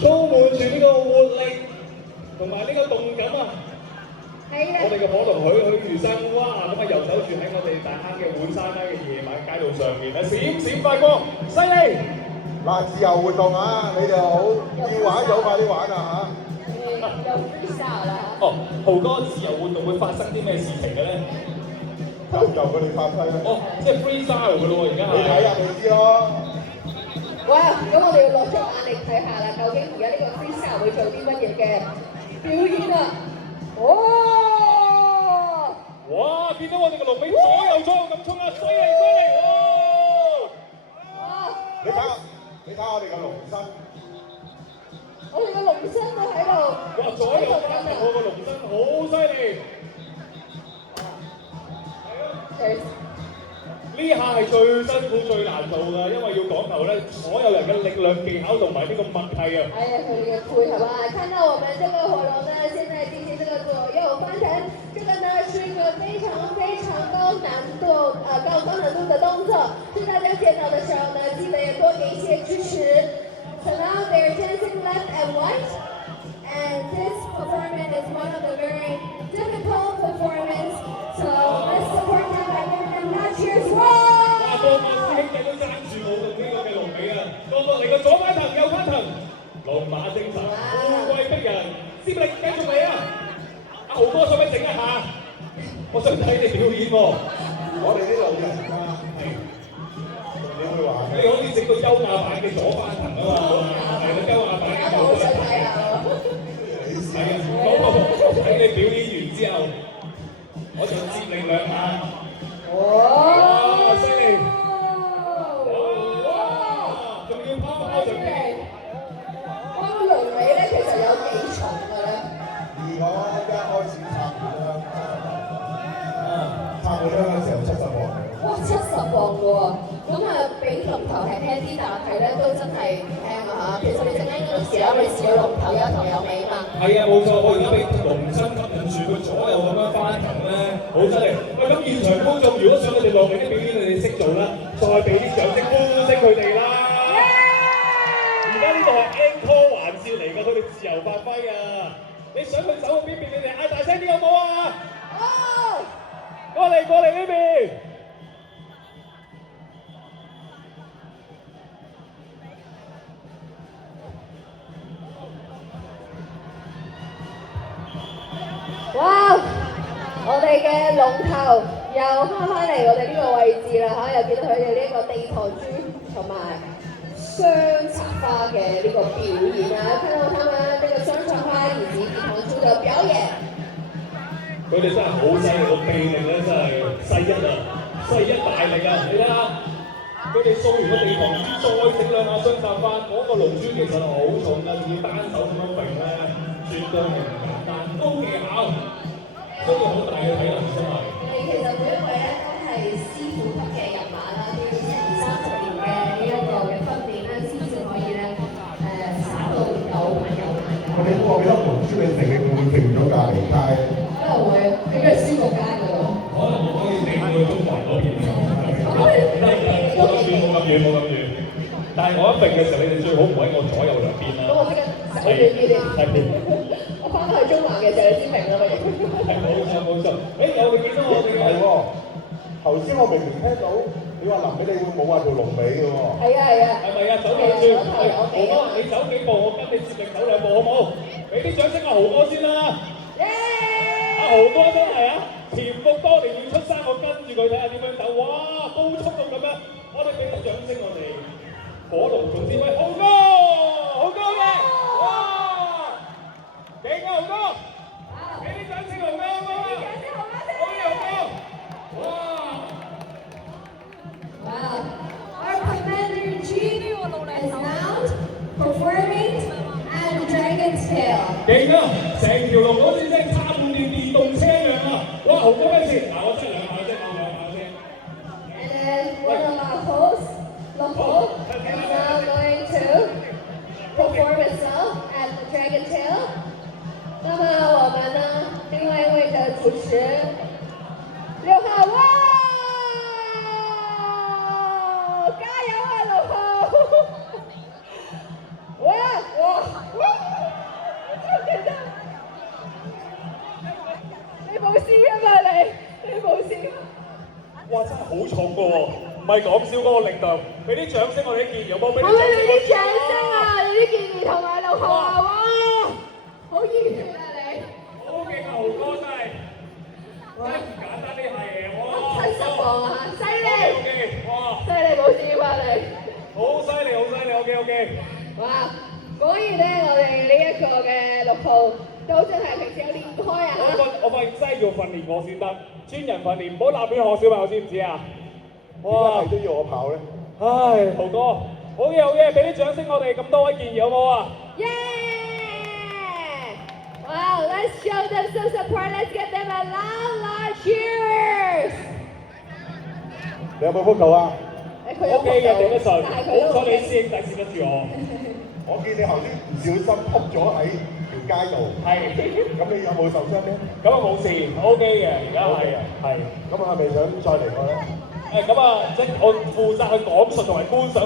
充滿住呢個活力同埋呢個動感啊！我哋嘅火龍許如生，哇！咁啊遊走住喺我哋大坑嘅碗山街嘅夜晚街道上面啊，閃閃發光，犀利！嗱，自由活動啊，你哋好，要玩就快啲玩啊有 freestyle 啦。哦，豪哥，自由活動會發生啲咩事情嘅咧？嚇，由佢哋發揮啦。哦，即係 freestyle 嘅咯喎，而家你睇下你知咯。哇！咁我哋要落足眼力睇下啦，究竟而家呢個 freestyle 會做啲乜嘢嘅表演啊？哇！見到我哋個龍尾左右咁衝啊，犀利犀利！哇！你睇我哋個龍身。我哋個龍身都喺度。哇！左右翻騰，我個龍身好犀利。呢下係最辛苦、最難做㗎，因為要講求咧所有人嘅力量、技巧同埋呢個默契啊！哎呀，佢哋嘅配合啊！看到我們這個火龍呢，現在進行這個左右翻騰，這個呢是一個非常高難度的動作，所以大家見到的時候呢，記得也多給一些支持。So now they're dancing left and right, and this performance is one of the very difficult performance. So let's support them by giving them loud cheers. 哇！個個師兄仔都爭住舞動呢個嘅龍尾啊！個個嚟個左翻騰右翻騰，龍馬精神，富貴逼人，接力繼續嚟啊！阿豪哥使唔使整一下？我想睇你表演喎。我哋呢度嘅人家係點會玩？你可以整到優雅版嘅左翻騰啊嘛，係啦，優雅版嘅左翻騰。係啊，睇你表演完之後，我就接你兩下。哇！犀利！哇！仲要拋上邊。嗰個龍尾咧，其實有幾重㗎咧？如果一開始插滿啦，插滿香嘅時候70磅。哇，70磅喎！咁啊，比龍頭係輕啲，但係咧都真係唔輕啊嚇。其實你陣間嗰陣時咧，你試咗龍頭有頭有尾嘛？係啊，冇錯，我而家俾龍身吸引住佢左右咁樣翻騰咧，好犀利！喂，咁現場觀眾如果想你哋落嚟啲表演，你哋識做啦，再俾啲掌聲歡聲佢哋啦！而家呢度係 encore 環節嚟㗎，佢哋自由發揮啊！你想佢走去邊邊，你哋嗌大聲啲好冇啊？過嚟呢邊！哇！我哋嘅龍頭又翻嚟我哋呢個位置啦嚇，又見到佢哋呢個地堂豬同埋雙插花嘅呢個表演啊！看到他們呢個雙插花以及地堂豬嘅表演。佢哋真係好犀利，個臂力咧真係世一啊，世一大力啊！你睇下，佢哋掃完個地堂豬，再整兩下雙插花，嗰個龍珠其實好重㗎，仲要單手咁樣揈咧，絕對係唔簡單，高技巧。都要好大嘅體能真係。其實每一位咧都係師傅級嘅人馬啦，都要20-30年嘅呢一個嘅訓練咧，先至可以咧耍到有朋友玩嘅。我記得龍珠你停會停咗隔離街。可能會，佢都係舒服街㗎喎。可能我可以頂去中環嗰邊。冇咁遠。但係我一揈嘅時候，你哋最好唔喺我左右兩邊啦。咁我即刻走遠啲啲。係。我翻去中環嘅時候，你先明啦，咪。係冇錯。我哋見到我哋係喎，頭先我明明聽到你話臨尾你會冇話做龍尾嘅喎。係啊。係咪啊？走幾轉？豪哥，你走幾步，我跟你接力走兩步，好冇？俾啲掌聲阿豪哥先啦！阿豪哥真係啊，潛伏多年要出山，我跟住佢睇下點樣走。哇，高速到咁樣，我哋俾啲掌聲我哋火龍總指揮豪哥嘅，哇！勁啊豪哥！俾啲掌聲豪哥好冇？好嘢豪哥！哇！ Wow. Our Commander-in-Chief is now performing at the Dragon's Tail. 勁啊！成條龍好似真係插滿電電動車一樣啊！哇，豪哥咩事？嗱，我真係兩下先。And then one of our hosts, Loho, is now going to perform itself at the Dragon Tail. 那麼我們呢，另外一位的主持6號，哇！加油啊，6號！哇！係講笑嗰個力度，俾啲掌聲我哋啲健兒好冇？俾可唔可以俾啲掌聲啊？你啲健兒同埋6號啊！哇，好熱血啊你！好勁啊，豪哥真係，真係唔簡單呢係嘢，哇70磅啊，犀利！ ！OK， 哇，犀利冇事吧你？好犀利，好犀利，OK。哇！果然咧，我哋呢一個嘅6號都真係平時有練開啊！我發現真係要訓練我先得，專人訓練，唔好立亂學小朋友，知唔知啊？點解係都要我跑咧？唉，豪哥，好嘢，俾啲掌聲我哋咁多位健兒好唔好啊？ Yeah! Wow, let's show them some support. Let's get them a loud cheers. 你有冇撲球啊？佢有 OK 嘅，頂得順，但係佢都好彩你師兄弟攝得住我。我見你頭先唔小心撲咗喺條街度，係，咁你有冇受傷咧？咁啊冇事 ，OK 嘅，而家係。咁係咪想再嚟過咧？咁啊，即係我負責去講述同埋觀賞。